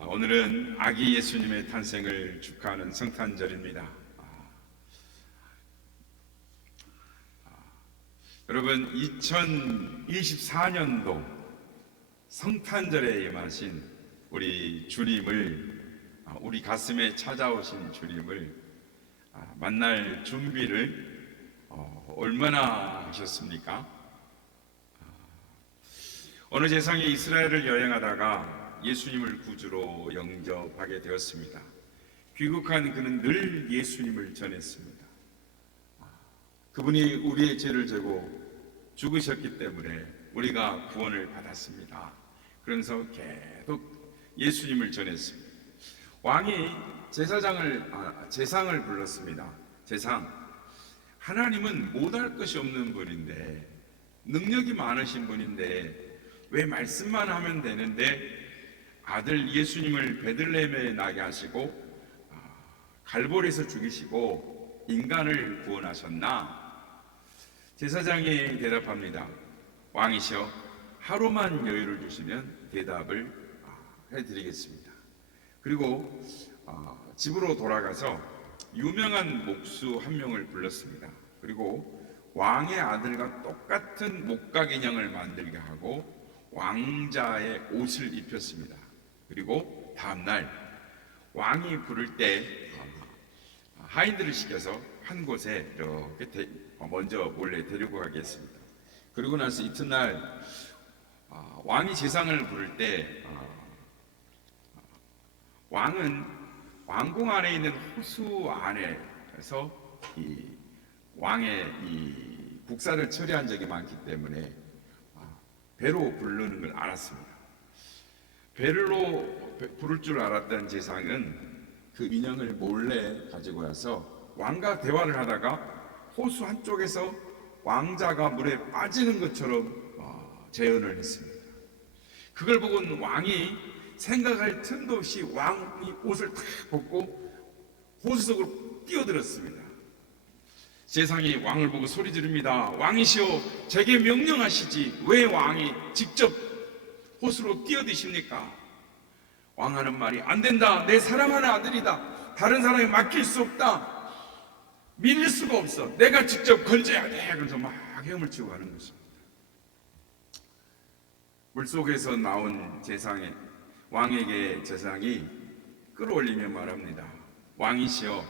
오늘은 아기 예수님의 탄생을 축하하는 성탄절입니다. 여러분, 2024년도 성탄절에 임하신 우리 주님을, 우리 가슴에 찾아오신 주님을 만날 준비를 얼마나 하셨습니까? 어느 재상에 이스라엘을 여행하다가 예수님을 구주로 영접하게 되었습니다. 귀국한 그는 늘 예수님을 전했습니다. 그분이 우리의 죄를 지고 죽으셨기 때문에 우리가 구원을 받았습니다. 그러면서 계속 예수님을 전했습니다. 왕이 제상을 불렀습니다. 제상. 하나님은 못할 것이 없는 분인데, 능력이 많으신 분인데 왜 말씀만 하면 되는데 아들 예수님을 베들레헴에 나게 하시고 갈보리에서 죽이시고 인간을 구원하셨나? 제사장이 대답합니다. 왕이시여, 하루만 여유를 주시면 대답을 해드리겠습니다. 그리고 집으로 돌아가서 유명한 목수 한 명을 불렀습니다. 그리고 왕의 아들과 똑같은 목각 인형을 만들게 하고 왕자의 옷을 입혔습니다. 그리고 다음날 왕이 부를 때 하인들을 시켜서 한 곳에 이렇게 먼저 몰래 데리고 가겠습니다. 그리고 나서 이튿날 왕이 제상을 부를 때 왕은 왕궁 안에 있는 호수 안에서 이 왕의 이 국사를 처리한 적이 많기 때문에 배로 부르는 걸 알았습니다. 배로 부를 줄 알았던 제상은 그 인형을 몰래 가지고 와서 왕과 대화를 하다가 호수 한쪽에서 왕자가 물에 빠지는 것처럼 재현을 했습니다. 그걸 보고 왕이 생각할 틈도 없이 왕이 옷을 탁 벗고 호수 속으로 뛰어들었습니다. 제상이 왕을 보고 소리 지릅니다. 왕이시여, 제게 명령하시지 왜 왕이 직접 호수로 뛰어드십니까? 왕하는 말이 안 된다. 내 사랑하는 아들이다. 다른 사람에 맡길 수 없다. 믿을 수가 없어. 내가 직접 건져야 돼. 그래서 막 헤엄을 치고 가는 것입니다. 물속에서 나온 왕에게 제상이 끌어올리며 말합니다. 왕이시여,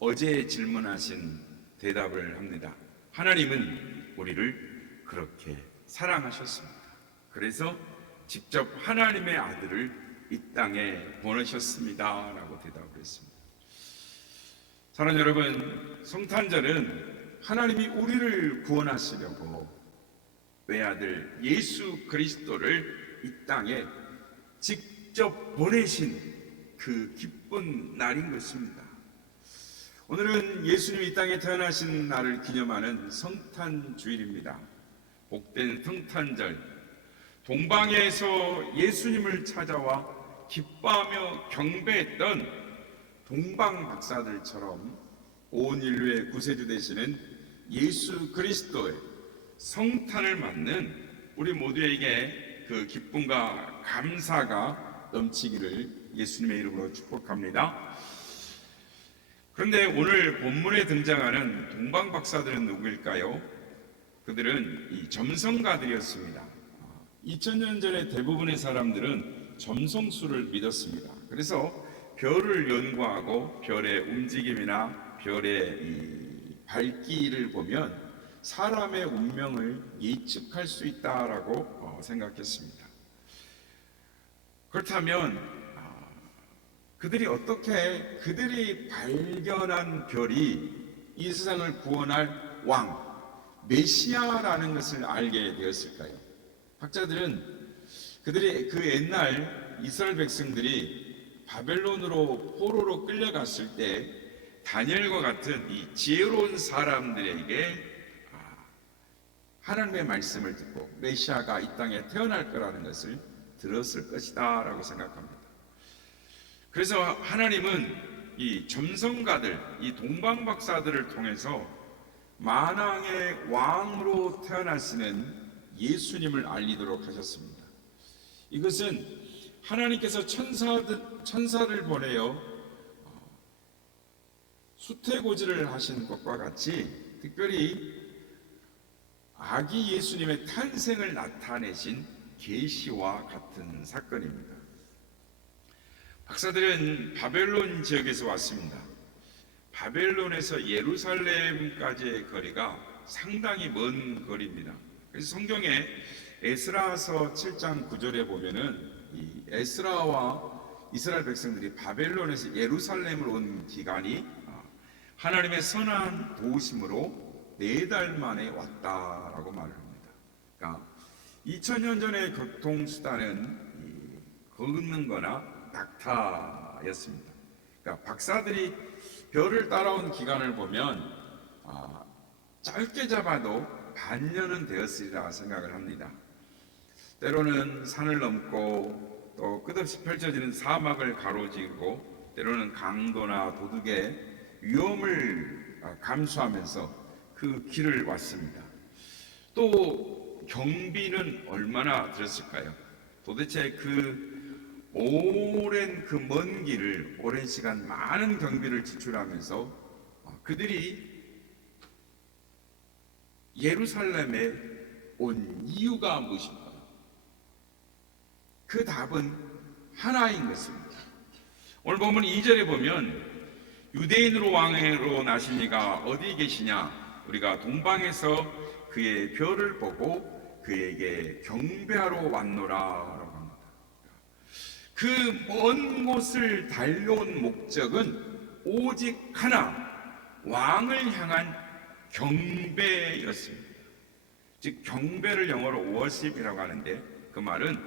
어제 질문하신 대답을 합니다. 하나님은 우리를 그렇게 사랑하셨습니다. 그래서 직접 하나님의 아들을 이 땅에 보내셨습니다. 라고 대답을 했습니다. 사랑하는 여러분, 성탄절은 하나님이 우리를 구원하시려고 외아들 예수 그리스도를 이 땅에 직접 보내신 그 기쁜 날인 것입니다. 오늘은 예수님이 이 땅에 태어나신 날을 기념하는 성탄주일입니다. 복된 성탄절, 동방에서 예수님을 찾아와 기뻐하며 경배했던 동방박사들처럼 온 인류의 구세주 되시는 예수 그리스도의 성탄을 맞는 우리 모두에게 그 기쁨과 감사가 넘치기를 예수님의 이름으로 축복합니다. 그런데 오늘 본문에 등장하는 동방박사들은 누구일까요? 그들은 이 점성가들이었습니다. 2000년 전에 대부분의 사람들은 점성술을 믿었습니다. 그래서 별을 연구하고 별의 움직임이나 별의 이 밝기를 보면 사람의 운명을 예측할 수 있다라고 생각했습니다. 그렇다면 그들이 발견한 별이 이 세상을 구원할 왕, 메시아라는 것을 알게 되었을까요? 학자들은 그들이 그 옛날 이스라엘 백성들이 바벨론으로 포로로 끌려갔을 때 다니엘과 같은 이 지혜로운 사람들에게 하나님의 말씀을 듣고 메시아가 이 땅에 태어날 거라는 것을 들었을 것이다 라고 생각합니다. 그래서 하나님은 이 점성가들, 이 동방박사들을 통해서 만왕의 왕으로 태어나시는 예수님을 알리도록 하셨습니다. 이것은 하나님께서 천사를 보내어 수태고지를 하신 것과 같이 특별히 아기 예수님의 탄생을 나타내신 계시와 같은 사건입니다. 박사들은 바벨론 지역에서 왔습니다. 바벨론에서 예루살렘까지의 거리가 상당히 먼 거리입니다. 그래서 성경에 에스라서 7장 9절에 보면은 이 에스라와 이스라엘 백성들이 바벨론에서 예루살렘으로 온 기간이 하나님의 선한 도우심으로 4달 만에 왔다라고 말을 합니다. 그러니까 2000년 전의 교통수단은 걷는 거나 낙타였습니다. 그러니까 박사들이 별을 따라온 기간을 보면 짧게 잡아도 반년은 되었으리라 생각을 합니다. 때로는 산을 넘고 또 끝없이 펼쳐지는 사막을 가로지르고 때로는 강도나 도둑의 위험을 감수하면서 그 길을 왔습니다. 또 경비는 얼마나 들었을까요? 도대체 그 오랜 그 먼 길을 오랜 시간 많은 경비를 지출하면서 그들이 예루살렘에 온 이유가 무엇인가? 그 답은 하나인 것입니다. 오늘 보면 2절에 보면 유대인으로 왕으로 나신 이가 어디 계시냐? 우리가 동방에서 그의 별을 보고 그에게 경배하러 왔노라라고 합니다. 그 먼 곳을 달려온 목적은 오직 하나, 왕을 향한 경배였습니다. 즉 경배를 영어로 worship이라고 하는데 그 말은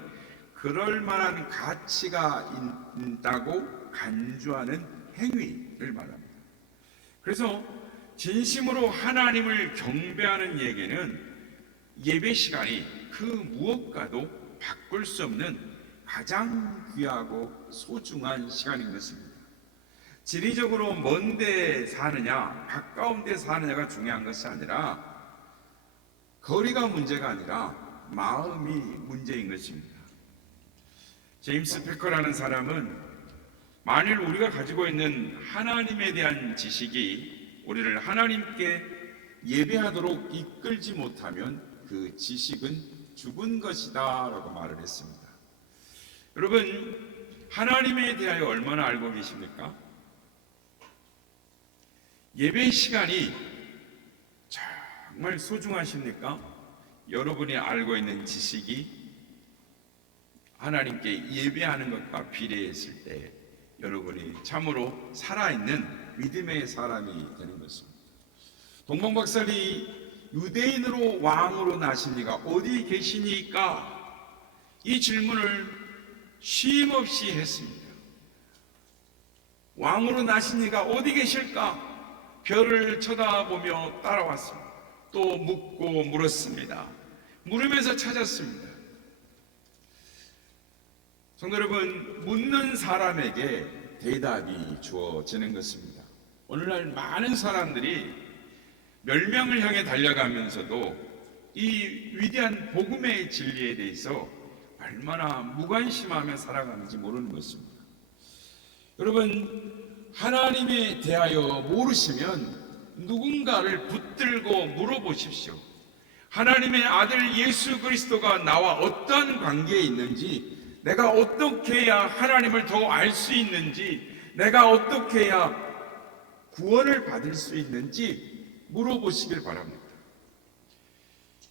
그럴 만한 가치가 있다고 간주하는 행위를 말합니다. 그래서 진심으로 하나님을 경배하는 얘기는 예배 시간이 그 무엇과도 바꿀 수 없는 가장 귀하고 소중한 시간인 것입니다. 지리적으로 먼 데 사느냐 가까운 데 사느냐가 중요한 것이 아니라 거리가 문제가 아니라 마음이 문제인 것입니다. 제임스 패커라는 사람은 만일 우리가 가지고 있는 하나님에 대한 지식이 우리를 하나님께 예배하도록 이끌지 못하면 그 지식은 죽은 것이다 라고 말을 했습니다. 여러분, 하나님에 대하여 얼마나 알고 계십니까? 예배 시간이 정말 소중하십니까? 여러분이 알고 있는 지식이 하나님께 예배하는 것과 비례했을 때 여러분이 참으로 살아있는 믿음의 사람이 되는 것입니다. 동방박사리 유대인으로 왕으로 나신 이가 어디 계시니까? 이 질문을 쉼없이 했습니다. 왕으로 나신 이가 어디 계실까? 별을 쳐다보며 따라왔습니다. 또 묻고 물었습니다. 물으면서 찾았습니다. 성도 여러분, 묻는 사람에게 대답이 주어지는 것입니다. 오늘날 많은 사람들이 멸망을 향해 달려가면서도 이 위대한 복음의 진리에 대해서 얼마나 무관심하며 살아가는지 모르는 것입니다. 여러분, 하나님에 대하여 모르시면 누군가를 붙들고 물어보십시오. 하나님의 아들 예수 그리스도가 나와 어떤 관계에 있는지, 내가 어떻게 해야 하나님을 더 알 수 있는지, 내가 어떻게 해야 구원을 받을 수 있는지 물어보시길 바랍니다.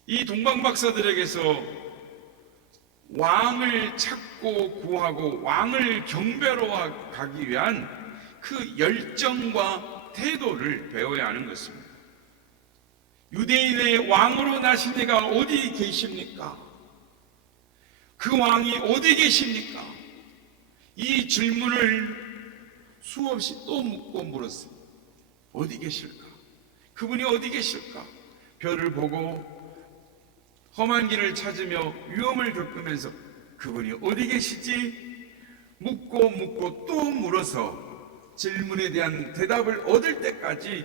이 동방박사들에게서 왕을 찾고 구하고 왕을 경배로 가기 위한 그 열정과 태도를 배워야 하는 것입니다. 유대인의 왕으로 나신 이가 어디 계십니까? 그 왕이 어디 계십니까? 이 질문을 수없이 또 묻고 물었습니다. 어디 계실까? 그분이 어디 계실까? 별을 보고 험한 길을 찾으며 위험을 겪으면서 그분이 어디 계시지? 묻고 또 물어서 질문에 대한 대답을 얻을 때까지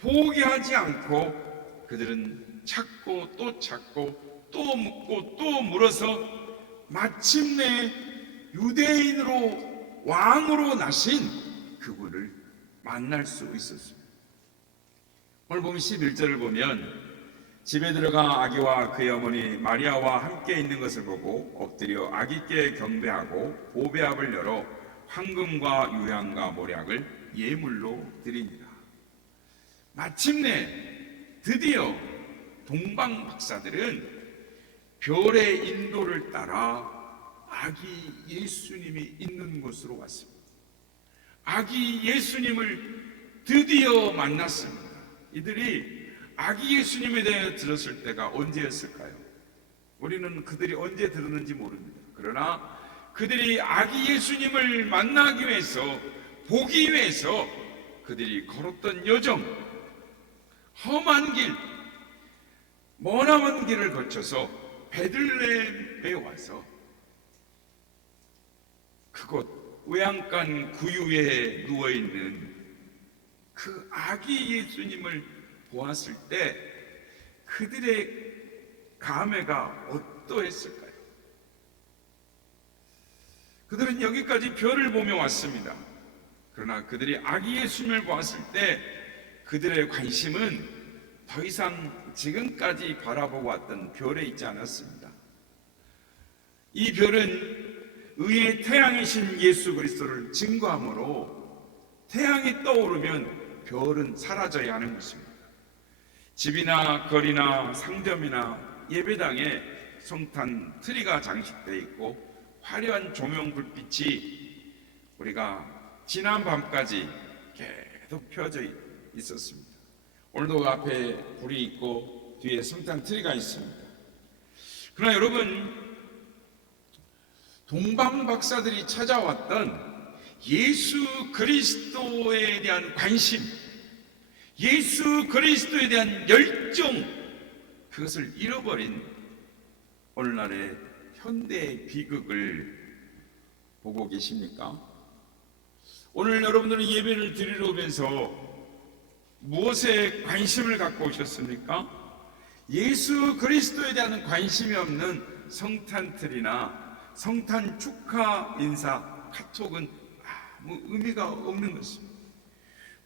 포기하지 않고 그들은 찾고 또 묻고 또 물어서 마침내 유대인으로 왕으로 나신 그분을 만날 수 있었습니다. 오늘 보면 11절을 보면 집에 들어가 아기와 그의 어머니 마리아와 함께 있는 것을 보고 엎드려 아기께 경배하고 보배압을 열어 황금과 유향과 모략을 예물로 드립니다. 마침내 드디어 동방 박사들은 별의 인도를 따라 아기 예수님이 있는 곳으로 왔습니다. 아기 예수님을 드디어 만났습니다. 이들이 아기 예수님에 대해 들었을 때가 언제였을까요? 우리는 그들이 언제 들었는지 모릅니다. 그러나 그들이 아기 예수님을 만나기 위해서, 보기 위해서 그들이 걸었던 여정, 험한 길, 머나먼 길을 거쳐서 베들레헴에 와서 그곳 외양간 구유에 누워있는 그 아기 예수님을 보았을 때 그들의 감회가 어떠했을까요? 그들은 여기까지 별을 보며 왔습니다. 그러나 그들이 아기 예수님을 보았을 때 그들의 관심은 더 이상 지금까지 바라보고 왔던 별에 있지 않았습니다. 이 별은 의의 태양이신 예수 그리스도를 증거하므로 태양이 떠오르면 별은 사라져야 하는 것입니다. 집이나 거리나 상점이나 예배당에 성탄 트리가 장식되어 있고 화려한 조명 불빛이 우리가 지난 밤까지 계속 펴져 있었습니다. 오늘도 앞에 불이 있고 뒤에 성탄 트리가 있습니다. 그러나 여러분, 동방 박사들이 찾아왔던 예수 그리스도에 대한 관심, 예수 그리스도에 대한 열정, 그것을 잃어버린 오늘날의 현대의 비극을 보고 계십니까? 오늘 여러분들은 예배를 드리러 오면서 무엇에 관심을 갖고 오셨습니까? 예수 그리스도에 대한 관심이 없는 성탄틀이나 성탄 축하 인사 카톡은 아무 의미가 없는 것입니다.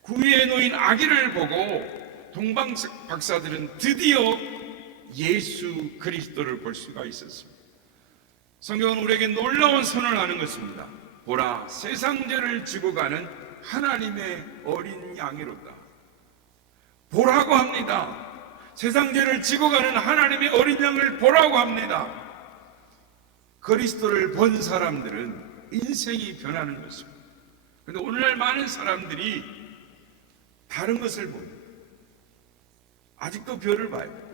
구유에 놓인 아기를 보고 동방 박사들은 드디어 예수 그리스도를 볼 수가 있었습니다. 성경은 우리에게 놀라운 선언을 하는 것입니다. 보라, 세상 죄를 지고 가는 하나님의 어린 양이로다. 보라고 합니다. 세상 죄를 지고 가는 하나님의 어린 양을 보라고 합니다. 그리스도를 본 사람들은 인생이 변하는 것입니다. 그런데 오늘날 많은 사람들이 다른 것을 봅니다. 아직도 별을 봐요.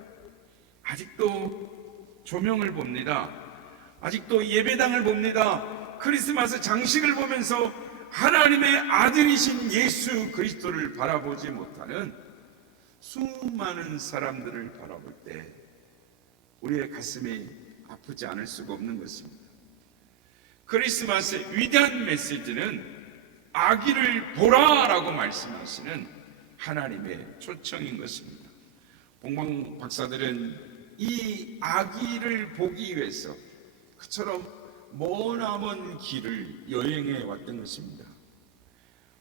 아직도 조명을 봅니다. 아직도 예배당을 봅니다. 크리스마스 장식을 보면서 하나님의 아들이신 예수 그리스도를 바라보지 못하는 수많은 사람들을 바라볼 때 우리의 가슴이 아프지 않을 수가 없는 것입니다. 크리스마스의 위대한 메시지는 아기를 보라라고 말씀하시는 하나님의 초청인 것입니다. 동방 박사들은 이 아기를 보기 위해서 그처럼 머나먼 길을 여행해 왔던 것입니다.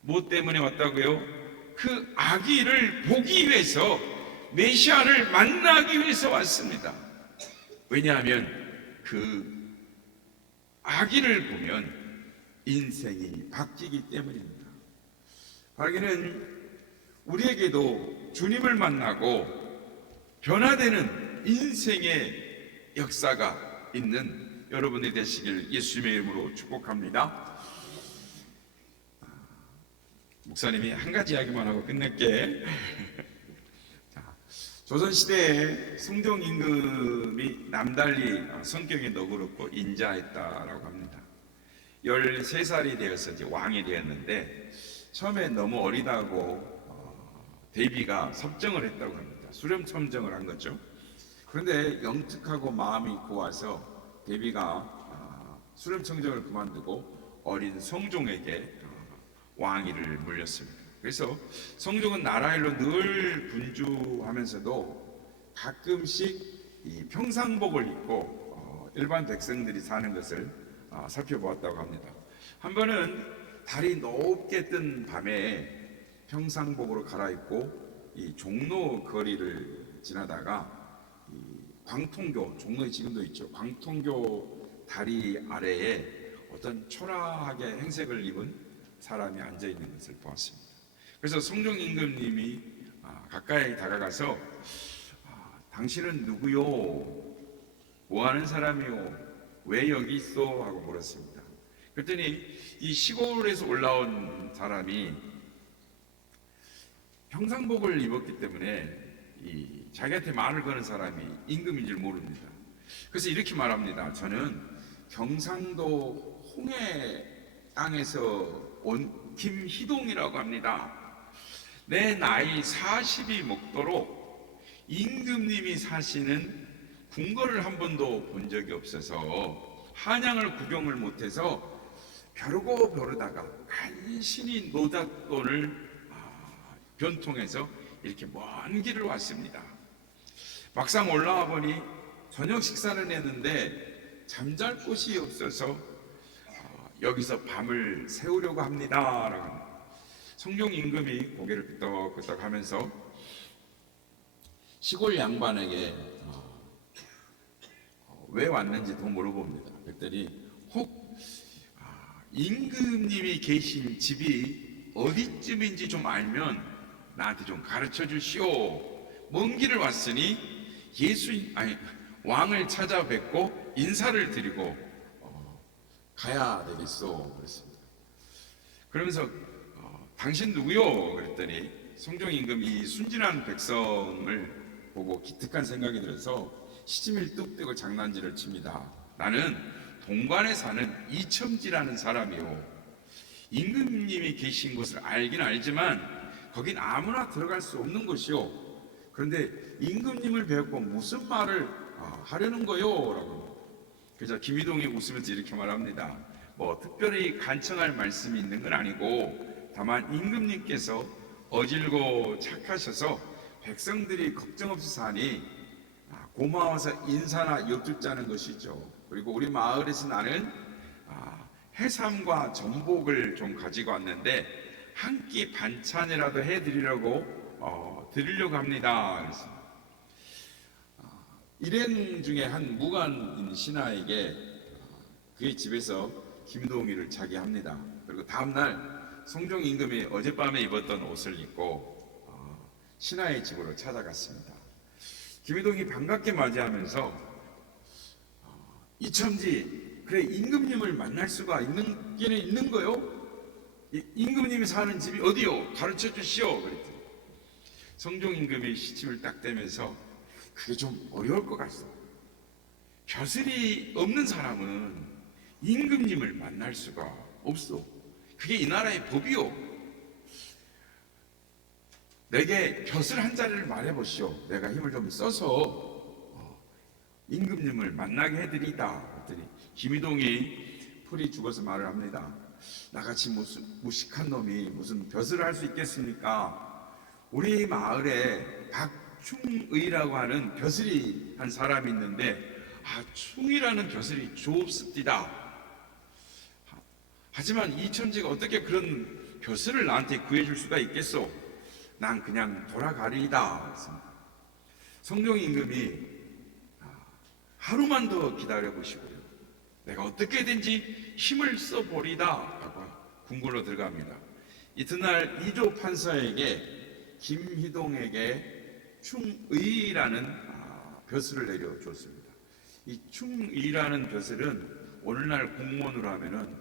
무엇 때문에 왔다고요? 그 아기를 보기 위해서, 메시아를 만나기 위해서 왔습니다. 왜냐하면 그 아기를 보면 인생이 바뀌기 때문입니다. 바라기는 우리에게도 주님을 만나고 변화되는 인생의 역사가 있는 여러분이 되시길 예수님의 이름으로 축복합니다. 목사님이 한 가지 이야기만 하고 끝낼게. 조선시대에 성종 임금이 남달리 성격이 너그럽고 인자했다라고 합니다. 13살이 되어서 이제 왕이 되었는데 처음에 너무 어리다고 대비가 섭정을 했다고 합니다. 수렴청정을 한 거죠. 그런데 영특하고 마음이 고와서 대비가 수렴청정을 그만두고 어린 성종에게 왕위를 물렸습니다. 그래서 성종은 나라 일로 늘 분주하면서도 가끔씩 이 평상복을 입고 일반 백성들이 사는 것을 살펴보았다고 합니다. 한 번은 달이 높게 뜬 밤에 평상복으로 갈아입고 이 종로 거리를 지나다가 이 광통교, 종로에 지금도 있죠. 광통교 다리 아래에 어떤 초라하게 행색을 입은 사람이 앉아 있는 것을 보았습니다. 그래서 성종 임금님이 가까이 다가가서 당신은 누구요? 뭐 하는 사람이요? 왜 여기 있어? 하고 물었습니다. 그랬더니 이 시골에서 올라온 사람이 평상복을 입었기 때문에 자기한테 말을 거는 사람이 임금인 줄 모릅니다. 그래서 이렇게 말합니다. 저는 경상도 홍해 땅에서 온 김희동이라고 합니다. 내 나이 40이 먹도록 임금님이 사시는 궁궐을 한 번도 본 적이 없어서 한양을 구경을 못해서 벼르고 벼르다가 간신히 노잣돈을 변통해서 이렇게 먼 길을 왔습니다. 막상 올라와 보니 저녁 식사를 했는데 잠잘 곳이 없어서 여기서 밤을 새우려고 합니다. 라고 성종 임금이 고개를 끄덕끄덕 하면서 시골 양반에게 왜 왔는지도 물어봅니다. 그랬더니 혹 임금님이 계신 집이 어디쯤인지 좀 알면 나한테 좀 가르쳐 주시오. 먼 길을 왔으니 왕을 찾아뵙고 인사를 드리고 가야 되겠소. 그랬습니다. 그러면서 당신 누구요? 그랬더니 성종 임금이 이 순진한 백성을 보고 기특한 생각이 들어서 시치미를 뚝 떼고 장난질을 칩니다. 나는 동관에 사는 이첨지라는 사람이요. 임금님이 계신 곳을 알긴 알지만 거긴 아무나 들어갈 수 없는 곳이요. 그런데 임금님을 뵙고 무슨 말을 하려는 거요? 라고. 그래서 김희동이 웃으면서 이렇게 말합니다. 뭐 특별히 간청할 말씀이 있는 건 아니고 다만 임금님께서 어질고 착하셔서 백성들이 걱정 없이 사니 고마워서 인사나 여쭙자는 것이죠. 그리고 우리 마을에서 나는 해삼과 전복을 좀 가지고 왔는데 한 끼 반찬이라도 해드리려고 합니다. 그래서 일행 중에 한 무관인 신하에게 그의 집에서 김동희를 자게 합니다. 그리고 다음날 성종 임금이 어젯밤에 입었던 옷을 입고 신하의 집으로 찾아갔습니다. 김희동이 반갑게 맞이하면서 이첨지, 그래 임금님을 만날 수가 있는 거요? 임금님이 사는 집이 어디요? 가르쳐 주시오. 그랬더니 성종 임금이 시침을 딱 떼면서 그게 좀 어려울 것 같소. 벼슬이 없는 사람은 임금님을 만날 수가 없소. 그게 이 나라의 법이요. 내게 벼슬 한 자리를 말해보시오. 내가 힘을 좀 써서 임금님을 만나게 해드리다. 그랬더니 김희동이 풀이 죽어서 말을 합니다. 나같이 무식한 놈이 무슨 벼슬을 할 수 있겠습니까? 우리 마을에 박충의라고 하는 벼슬이 한 사람이 있는데 충이라는 벼슬이 좋습디다. 하지만 이첨지가 어떻게 그런 벼슬을 나한테 구해줄 수가 있겠소? 난 그냥 돌아가리이다. 성종 임금이 하루만 더 기다려보시고요. 내가 어떻게든지 힘을 써보리다 하고 궁궐로 들어갑니다. 이튿날 이조 판사에게 김희동에게 충의라는 벼슬을 내려줬습니다. 이 충의라는 벼슬은 오늘날 공무원으로 하면은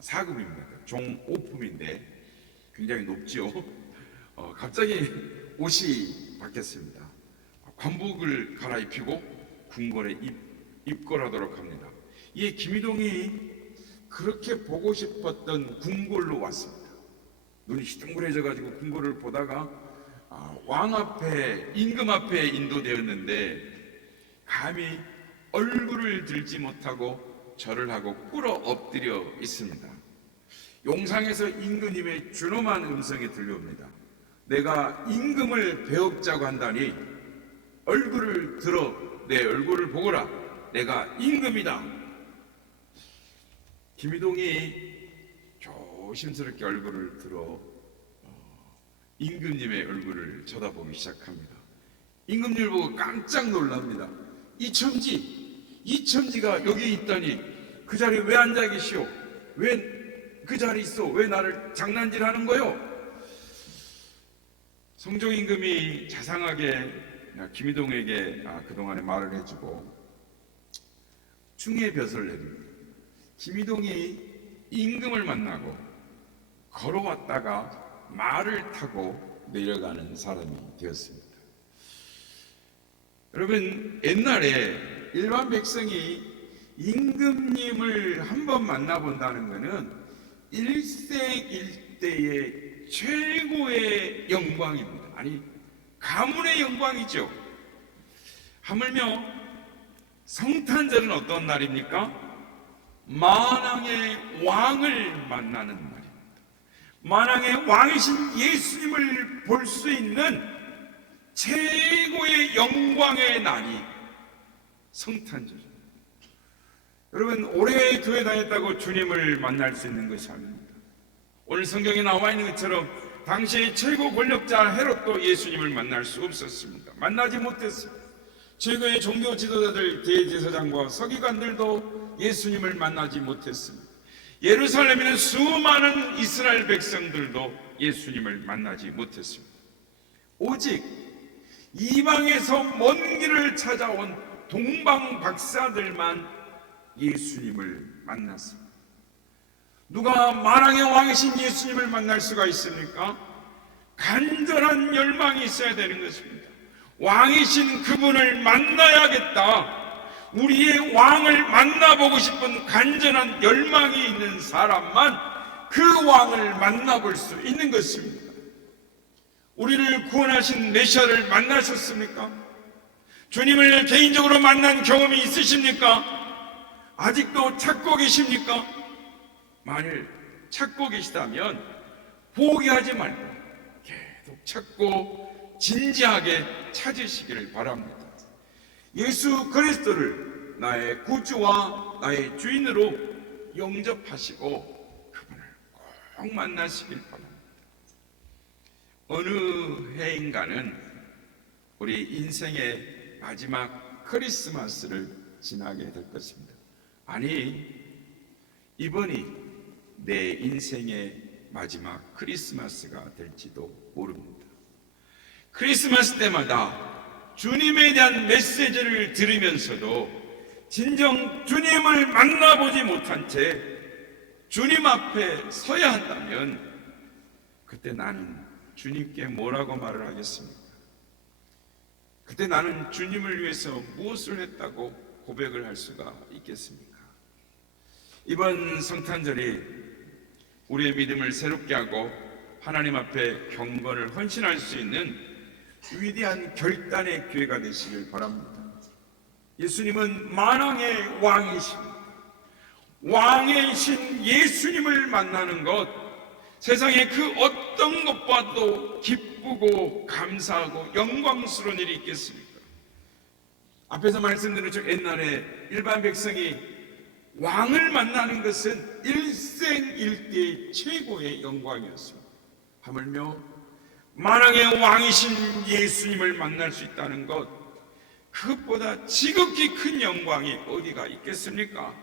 4급입니다. 종오품인데 굉장히 높지요. 갑자기 옷이 바뀌었습니다. 관복을 갈아입히고 궁궐에 입궐하도록 합니다. 이에 김희동이 그렇게 보고 싶었던 궁궐로 왔습니다. 눈이 시둥그레져 가지고 궁궐을 보다가 왕 앞에, 임금 앞에 인도되었는데 감히 얼굴을 들지 못하고 절을 하고 꿇어 엎드려 있습니다. 용상에서 임금님의 준엄한 음성이 들려옵니다. 내가 임금을 배웁자고 한다니 얼굴을 들어 내 얼굴을 보거라. 내가 임금이다. 김희동이 조심스럽게 얼굴을 들어 임금님의 얼굴을 쳐다보기 시작합니다. 임금님을 보고 깜짝 놀랍니다. 이첨지가 여기 있다니 그 자리에 왜 앉아 계시오? 왜 그 자리에 있어? 왜 나를 장난질하는 거요? 성종 임금이 자상하게 김희동에게 그동안에 말을 해주고 충의 벼슬을 내립니다. 김희동이 임금을 만나고 걸어왔다가 말을 타고 내려가는 사람이 되었습니다. 여러분, 옛날에 일반 백성이 임금님을 한번 만나본다는 것은 일생일대의 최고의 영광입니다. 아니, 가문의 영광이죠. 하물며 성탄절은 어떤 날입니까? 만왕의 왕을 만나는 날입니다. 만왕의 왕이신 예수님을 볼 수 있는 최고의 영광의 날이 성탄절입니다. 여러분, 올해 교회 다녔다고 주님을 만날 수 있는 것이 아닙니다. 오늘 성경에 나와 있는 것처럼 당시의 최고 권력자 헤롯도 예수님을 만날 수 없었습니다. 만나지 못했습니다. 최고의 종교 지도자들, 대제사장과 서기관들도 예수님을 만나지 못했습니다. 예루살렘에는 수많은 이스라엘 백성들도 예수님을 만나지 못했습니다. 오직 이방에서 먼 길을 찾아온 동방 박사들만 예수님을 만났습니다. 누가 만왕의 왕이신 예수님을 만날 수가 있습니까? 간절한 열망이 있어야 되는 것입니다. 왕이신 그분을 만나야겠다. 우리의 왕을 만나보고 싶은 간절한 열망이 있는 사람만 그 왕을 만나볼 수 있는 것입니다. 우리를 구원하신 메시아를 만나셨습니까? 주님을 개인적으로 만난 경험이 있으십니까? 아직도 찾고 계십니까? 만일 찾고 계시다면 포기하지 말고 계속 찾고 진지하게 찾으시기를 바랍니다. 예수 그리스도를 나의 구주와 나의 주인으로 영접하시고 그분을 꼭 만나시길 바랍니다. 어느 해인가는 우리 인생의 마지막 크리스마스를 지나게 될 것입니다. 아니, 이번이 내 인생의 마지막 크리스마스가 될지도 모릅니다. 크리스마스 때마다 주님에 대한 메시지를 들으면서도 진정 주님을 만나보지 못한 채 주님 앞에 서야 한다면 그때 나는 주님께 뭐라고 말을 하겠습니까? 그때 나는 주님을 위해서 무엇을 했다고 고백을 할 수가 있겠습니까? 이번 성탄절이 우리의 믿음을 새롭게 하고 하나님 앞에 경건을 헌신할 수 있는 위대한 결단의 기회가 되시길 바랍니다. 예수님은 만왕의 왕이십니다. 왕이신 예수님을 만나는 것, 세상에 그 어떤 것과도 기쁘고 감사하고 영광스러운 일이 있겠습니까? 앞에서 말씀드린 저 옛날에 일반 백성이 왕을 만나는 것은 일생일대의 최고의 영광이었습니다. 하물며 만왕의 왕이신 예수님을 만날 수 있다는 것, 그것보다 지극히 큰 영광이 어디가 있겠습니까?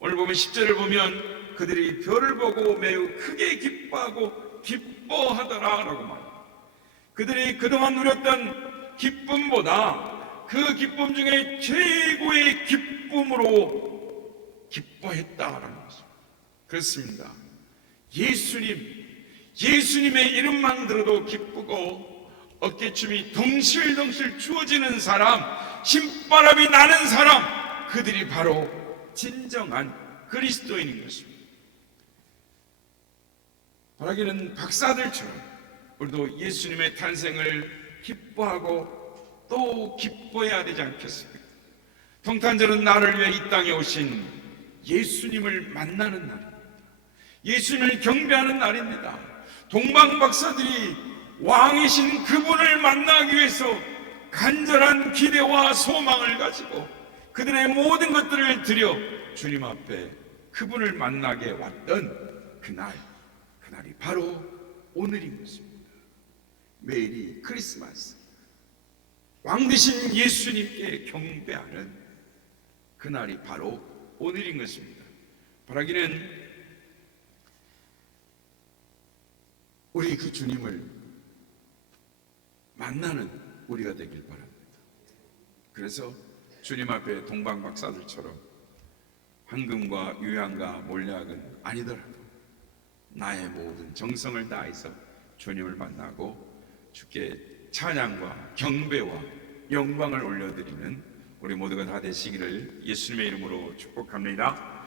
오늘 보면 10절을 보면 그들이 별을 보고 매우 크게 기뻐하고 기뻐하더라 라고 말합니다. 그들이 그동안 누렸던 기쁨보다 그 기쁨 중에 최고의 기쁨으로 기뻐했다라는 것입니다. 그렇습니다. 예수님의 이름만 들어도 기쁘고 어깨춤이 덩실덩실 추어지는 사람, 신바람이 나는 사람, 그들이 바로 진정한 그리스도인인 것입니다. 바라기는 박사들처럼 우리도 예수님의 탄생을 기뻐하고 또 기뻐해야 되지 않겠습니까? 성탄절은 나를 위해 이 땅에 오신 예수님을 만나는 날입니다. 예수님을 경배하는 날입니다. 동방 박사들이 왕이신 그분을 만나기 위해서 간절한 기대와 소망을 가지고 그들의 모든 것들을 드려 주님 앞에 그분을 만나게 왔던 그날이 바로 오늘인 것입니다. 매일이 크리스마스, 왕 되신 예수님께 경배하는 그날이 바로 오늘인 것입니다. 바라기는 우리 그 주님을 만나는 우리가 되길 바랍니다. 그래서 주님 앞에 동방박사들처럼 황금과 유향과 몰약은 아니더라도 나의 모든 정성을 다해서 주님을 만나고 주께 찬양과 경배와 영광을 올려드리는 우리 모두가 다 되시기를 예수님의 이름으로 축복합니다.